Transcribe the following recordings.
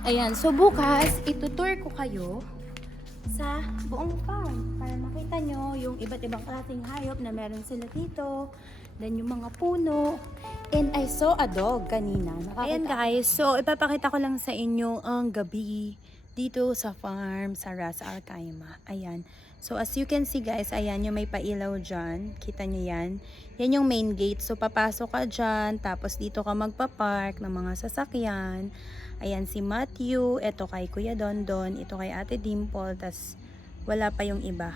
Ayan, so bukas, itutour ko kayo sa buong farm para makita nyo yung iba't ibang klaseng hayop na meron sila dito, then yung mga puno, and I saw a dog kanina. Ayan guys, so ipapakita ko lang sa inyo ang gabi dito sa farm sa Ras Al Khaimah. Ayan, so as you can see guys, ayan yung may pailaw dyan, kita nyo yan. Yan yung main gate, so papasok ka dyan, tapos dito ka magpapark ng mga sasakyan. Ayan si Matthew, ito kay Kuya Dondon, ito kay Ate Dimple, tas wala pa yung iba.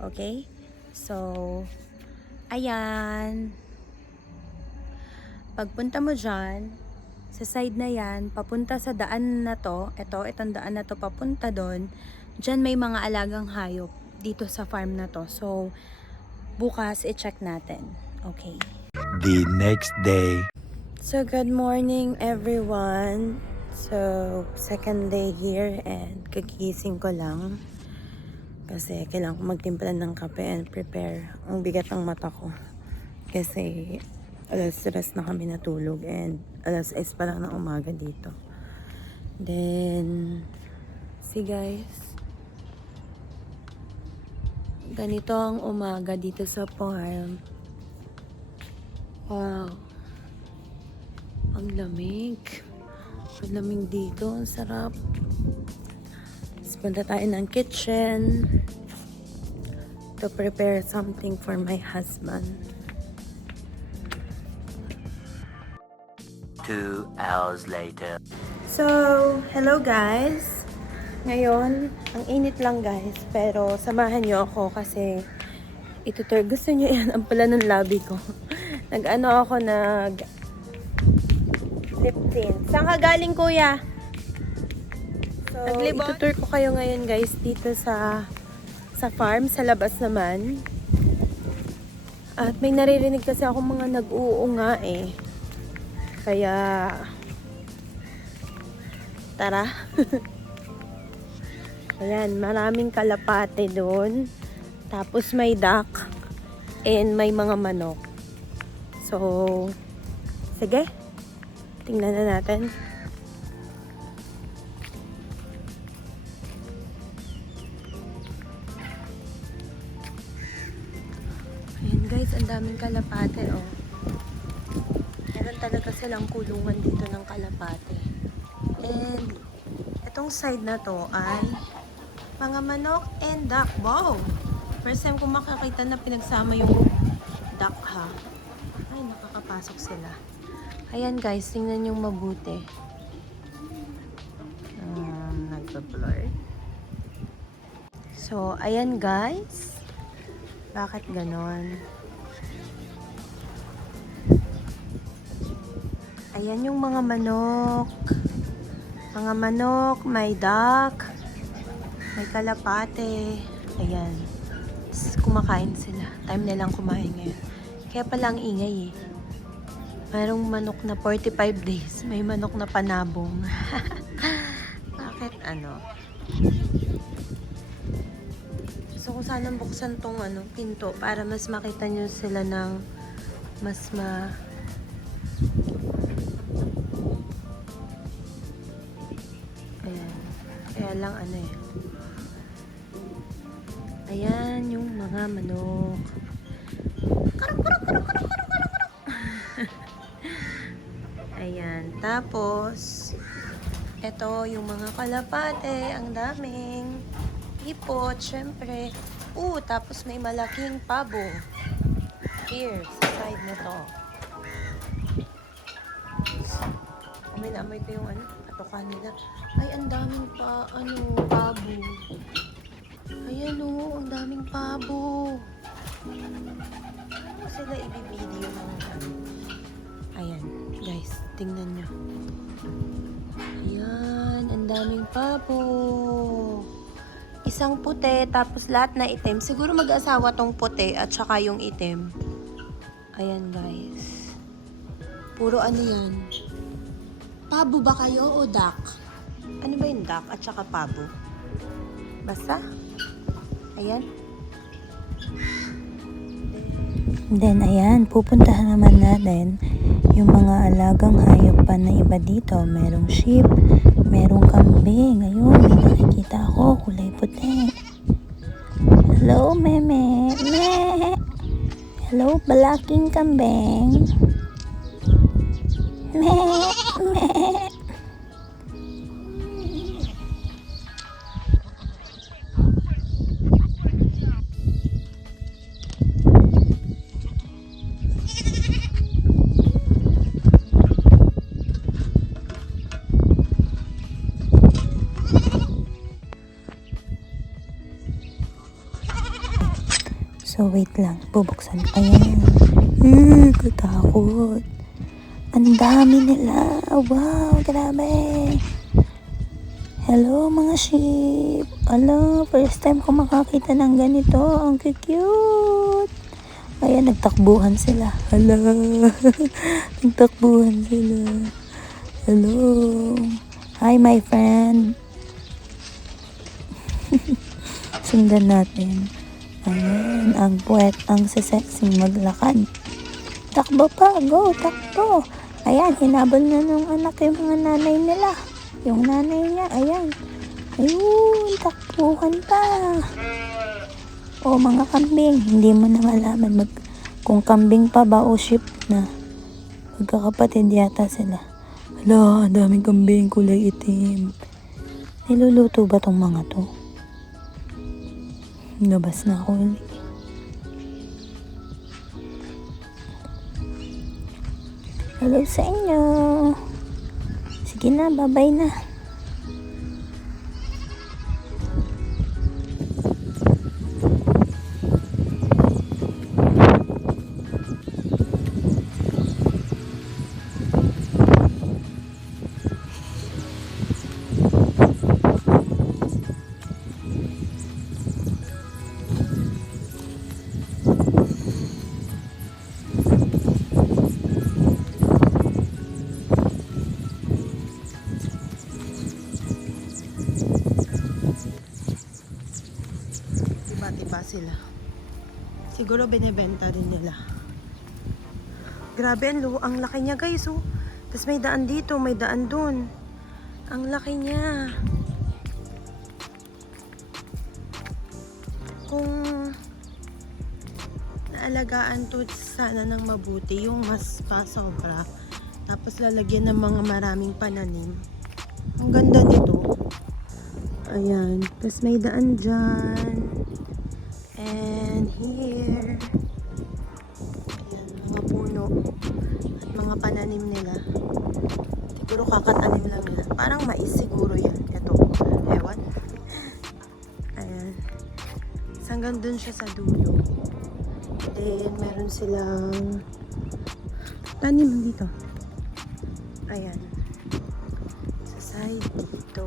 Okay? So, ayan. Pagpunta mo dyan, sa side na yan, papunta sa daan na to, itong daan na to papunta doon, dyan may mga alagang hayop dito sa farm na to. So, bukas i-check natin. Okay. The next day. So, good morning everyone. So, second day here and kagising ko lang. Kasi kailangan ko magtimpla ng kape and prepare. Ang bigat ng mata ko. Kasi alas 3 na kami natulog and alas 6 pa lang ng umaga dito. Then, see guys. Ganito ang umaga dito sa farm. Wow. Ang lamig. Ang lamig dito. Ang sarap. Tapos punta tayo ng kitchen to prepare something for my husband. 2 hours later. So, hello guys. Ngayon, ang init lang guys. Pero samahan nyo ako kasi itutur. Gusto nyo yan? Ang pala ng labi ko. Nag-ano ako lifting. Saan ka galing kuya? So, itutur ko kayo ngayon guys dito sa farm, sa labas naman. At may naririnig kasi ako mga nag-uunga eh. Kaya tara. Ayan, maraming kalapate doon. Tapos may duck and may mga manok. So, sige. Tingnan na natin. Ayan guys, ang daming kalapate oh. Meron talaga silang kulungan dito ng kalapate. And itong side na to ay mga manok and duck. Wow! First time ko makakita na pinagsama yung duck ha. Ay, nakakapasok sila. Ayan guys, tingnan yung mabuti. Nagpa-blur. So, ayan guys. Bakit ganon? Ayan yung mga manok. Mga manok, may duck, may kalapate. Ayan. Tapos kumakain sila. Time nilang kumain ngayon. Kaya pala ang ingay eh. Mayroong manok na 45 days. May manok na panabong. Bakit ano? Gusto ko sanang buksan tong pinto para mas makita nyo sila ng mas Ayan. Kaya lang Ayan yung mga manok. Ayan. Tapos, ito yung mga kalapate. Ang daming hipot, syempre. Tapos may malaking pabo. Here, sa side na to. May naamoy ko yung atokan nila. Ay, ang daming pabo. Ayan o, ang daming pabo. Ano sila ibibideo ng Ayan, guys, tingnan nyo. Ayan, ang daming pabo. Isang puti, tapos lahat na itim. Siguro mag-asawa tong puti at saka yung itim. Ayan, guys. Puro yan. Pabo ba kayo o duck? Ano ba yung duck at saka pabo? Basta? Ayan. Then, ayan, pupuntahan naman natin yung mga alagang hayop pa na iba dito. Merong sheep, merong kambing. Ayun, may nakikita ako, kulay puti. Hello, meme. Me. Hello, balaking kambing. Me. Me. So, wait lang. Bubuksan pa yan. Katakot. Ang dami nila. Wow, grabe. Hello, mga sheep. Ala, first time ko makakita ng ganito. Ang cute. Ayan, nagtakbuhan sila. Hala. Nagtakbuhan sila. Hello. Hi, my friend. Sundan natin. Ayan, ang puwet, ang sasexing maglakad. Takbo pa, go, takbo. Ayan, hinabol na nung anak yung mga nanay nila. Yung nanay niya, ayan. Ayun, takbuhan pa. O, mga kambing, hindi mo na malaman kung kambing pa ba o sheep na. Magkakapatid yata sila. Hala, daming kambing, kulay itim. Niluluto ba tong mga to? Labas na ako ulit. Hello sa inyo. Sige na, bye-bye na. Iba-iba sila. Siguro binebenta din nila. Grabe, ang laki niya guys, oh. Tapos may daan dito, may daan dun. Ang laki niya. Kung naalagaan to sana ng mabuti, yung mas pasobra. Tapos lalagyan ng mga maraming pananim. Ang ganda nito. Ayan. Tapos may daan dyan. And here. Ayan, mga puno. At mga pananim nila. Siguro kakatanim lang nila. Parang mais siguro yan. Ito. Ewan. Ayan. Hanggang dun siya sa dulo. Then, meron silang tanim dito. Ayan. Sa side dito.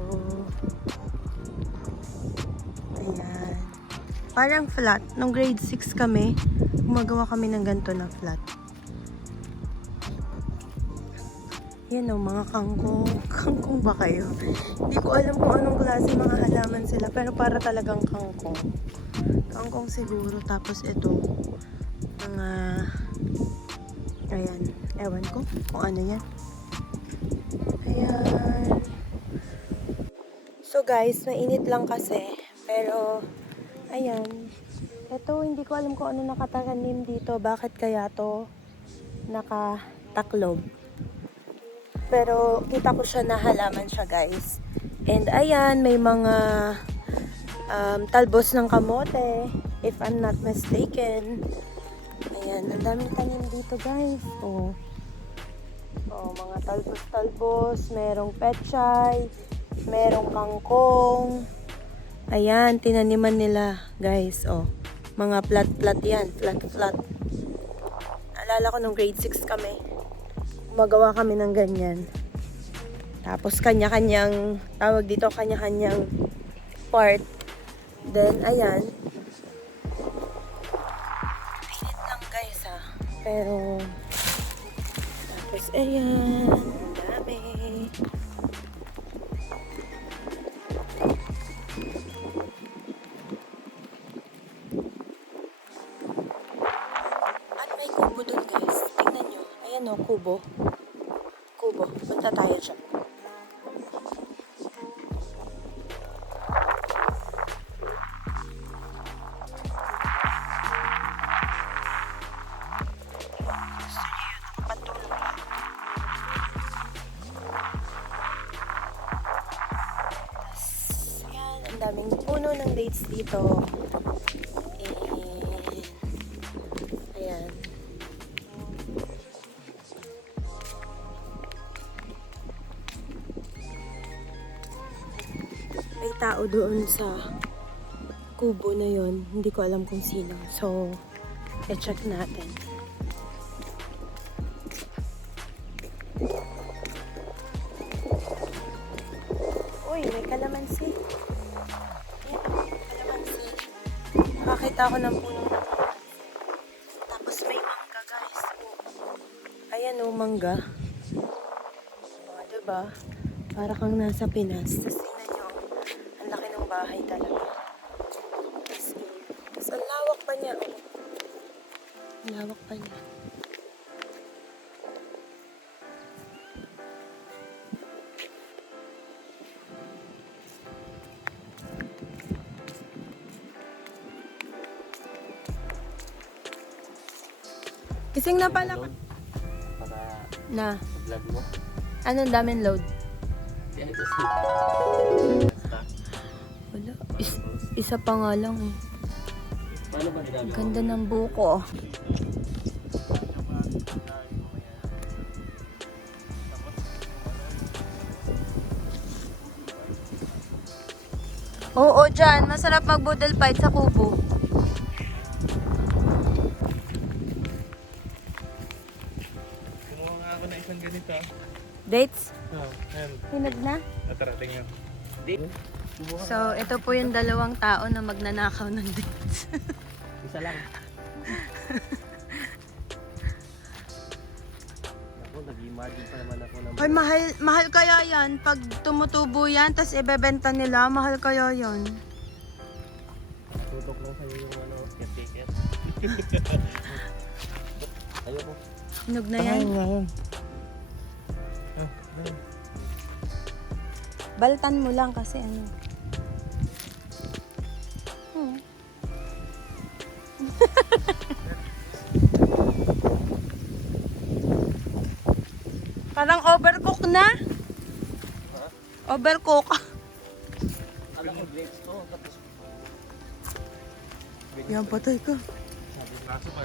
Ayan. Parang flat. Nung grade 6 kami, gumagawa kami ng ganito na flat. Yan o, mga kangkong. Kangkong ba kayo? Hindi ko alam kung anong klase mga halaman sila, pero para talagang kangkong. Kangkong siguro. Tapos ito, mga, ayan, ewan ko kung ano yan. Ayan. So guys, mainit lang kasi. Pero, ayan. Ito, hindi ko alam kung ano nakatanim dito. Bakit kaya to nakataklob. Pero, kita ko siya na halaman siya guys. And ayan, may mga talbos ng kamote. If I'm not mistaken. Ayan, ang daming tanim dito guys. Oh, mga talbos-talbos. Merong pechay. Merong kangkong. Ayan, tinaniman nila, guys. Oh, mga flat-flat yan. Flat-flat. Naalala ko nung grade 6 kami. Gumagawa kami ng ganyan. Tapos, kanya-kanyang, tawag dito, kanya-kanyang part. Then, ayan. Mainit lang, guys, ha. Pero, tapos, ayan. Ang dami. kubo. Kubo. Punta tayo dyan. Ang daming puno ng dates dito. And, ayan. May tao doon sa kubo na yon. Hindi ko alam kung sino. So, i-check natin. Uy, may kalamansi. Kalamansi. Nakakita ako ng puno ng kalamansi. Tapos may mangga, guys. Oh. Ayan oh, mangga. Oh, diba? Para kang nasa Pinas. Tapos tingnan nyo, ang laki ng bahay talaga. Tapos ang lawak pa niya. Oh. Ang lawak pa niya. Gising na pala. Para Na. vlog mo. Anong daming load? Yan ito si Wala. Isa pa nga lang eh. Paano ba ginagawa? Ganda ng buko. Oo, dyan. Masarap mag-boodle fight sa kubo. Kumuha nga ako na isang ganito. Dates? Oh, ayan. Hinog na? Natarating yun. So, ito po yung dalawang tao na magnanakaw ng dates. Isa lang. Ako, nag-imagine pa naman ako ng... Ay, mahal kaya yan. Pag tumutubo yan, tas ibebenta nila, mahal kaya yan. Tutok lang sa'yo yung ano, ticket. Ayoko. Hinog na yan. Baltan mo lang kasi ano. Parang overcook na. Overcook. Alam ko, grapes to. Tapos, Yan, patay ka. Sabi ng aso pa,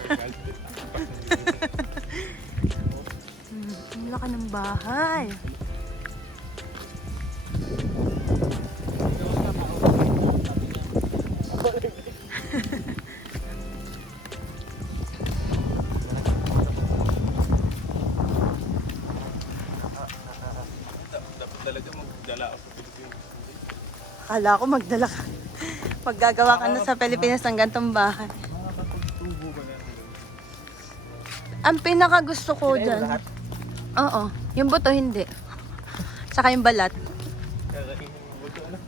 Ang laki ng bahay. dapat talaga magdala ako sa Pilipinas. Akala ko magdala ka. Maggagawa ka na sa Pilipinas ng gantong bahay. Mga kapagtubo ba na yun? Ang pinaka gusto ko dyan. Oo. Yung buto hindi. Saka yung balat. Kaya kainin mo ito, ano?